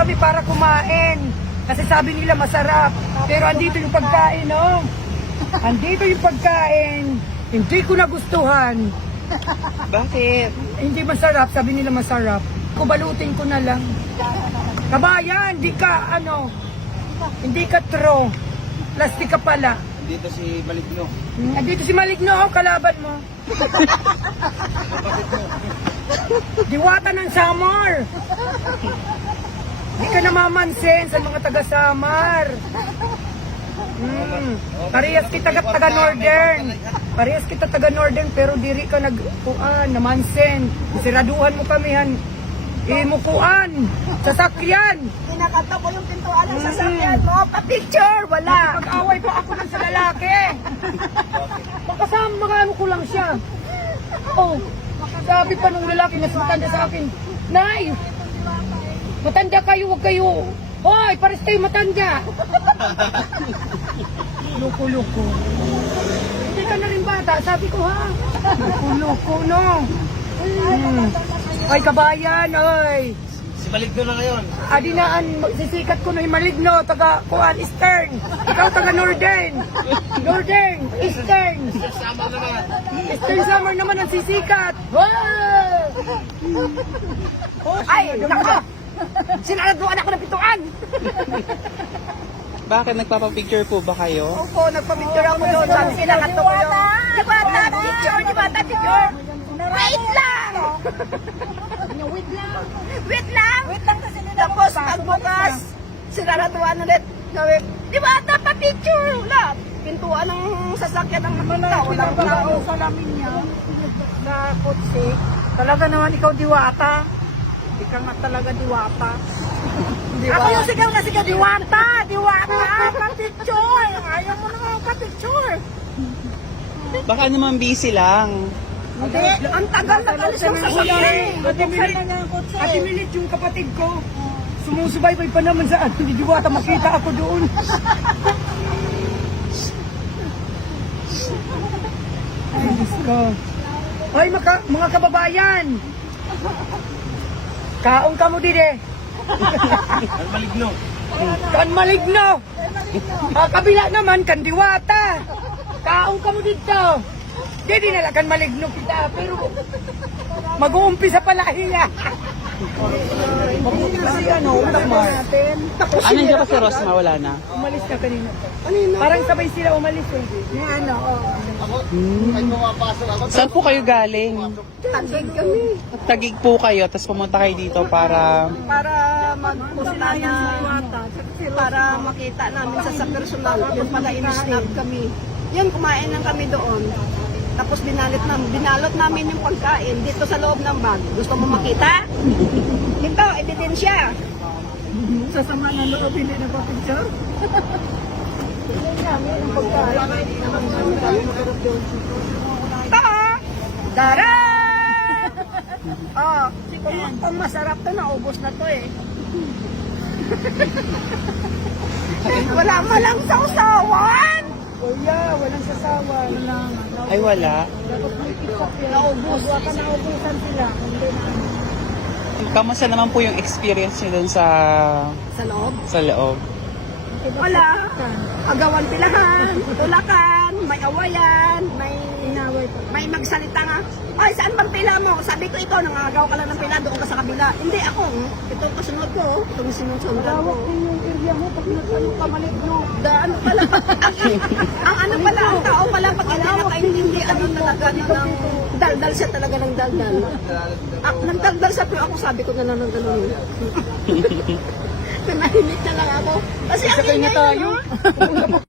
kami para kumain. Kasi sabi nila masarap. Pero andito yung pagkain, no? Andito yung pagkain. Hindi ko nagustuhan. Bakit? Hindi masarap, sabi nila masarap. Kubalutin ko na lang. Kabayan, hindi ka true. Plastic ka pala. Dito si Maligno. Andito si Maligno, kalaban mo. Diwata ng Samar. Hindi ka namamansin sa mga taga-Samar. Parehas kita taga-Northern. Parehas kita taga-Northern pero diri ka namansin. Siraduhan mo kami han. Imukuan. Sasakyan. Kinakanta ko yung pintuan ng sasakyan mo. Pa-picture, wala. Pag-away pa ako ng sa lalaki. Makasama ko lang siya. Oh, sabi pa nung lalaki na matanda sa akin, Nay, matanda kayo, wag kayo. Hoy, pares kayo matanda. Loko-loko. Hindi ka na rin bata, sabi ko ha. Loko-loko, no? Ay, kabayan, ay. Si Maligno na ngayon. Adinaan, sisikat ko na yung Maligno, taga Kuan Eastern. Ikaw taga Northern. Northern, Eastern. Sama naman. Eastern Summer naman ang sisikat. Wow! Ay, nako! Sinaraduan ako ng pintuan! Bakit nagpapapicture po ba kayo? Opo, nagpapicture ako doon. Sabi kinakanta ko yung... Diwata, picture! Diwata, picture! Wait lang! Wait lang! Wait lang kasi nila. Tapos, pagbukas, sinaraduan ulit. Sabi, Diwata, pa-picture! Wala. Pintuan ng sasakyan ng nakita. Walang tao. Salamin niya sa kotse. Talaga naman ikaw diwata. Ikaw nga talaga diwata. Ako yung sigaw na sigaw, Diwata! Diwata! Pa-picture! Ayaw mo naman pa-picture. Baka naman busy lang. Hindi, ang tagal na kalis ng sasakyan. Ate Milit yung kapatid ko. Sumusubaybay pa naman sa hindi diwata makita ako doon. Ay, Diyos ko. Ay, mga kababayan. Kaong ka mo dide. Ang Maligno. Kan Maligno. Kabila naman, kan diwata. Kaong ka mo dito. Hindi nila kan Maligno kita, pero mag-uumpisa pala hiya. Mabuti kasi natin. Ano niya pa si Rosma? Wala na. Umalis na kanina. Parang sabay sila umalis eh. Saan po kayo galing? Tagig kami. Tagig po kayo, tapos pumunta kayo dito para... Para magpunta na, para makita namin sa personal. Yung pala in-snap kami. Yun, kumain lang kami doon. Tapos binalot namin yung pagkain dito sa loob ng bag. Gusto mo makita? Ito, ebidensya. Sasama na loob, hindi na pa-picture. Ito, dara! Oh, kung masarap to, naubos na to eh. Wala malang sausawan! Kuya, walang sasawa. Ay, wala. Naubos. Naubusan sila. Kamusta naman po yung experience niyo dun sa Sa loob? loob? Wala. Agawan pilahan, tulakan, may awayan, may magsalita nga. Ay, saan bang pila mo? Sabi ko, ikaw, nangagaw ka lang ng pila, doon ka sa kabila. Hindi ako. Ito ang kasunod ko. Ito ang sinusundan ko. yung area mo pag nagtanong ka Maligno. Ano pala, ang ano pala, ang tao pala, pag hindi nakaintindi, ano talaga, ng daldal siya talaga ng daldal. Nang daldal siya, pero ako sabi ko na lang ng gano'n. Nanahimik na lang ako. Kasi ang ingay na, no?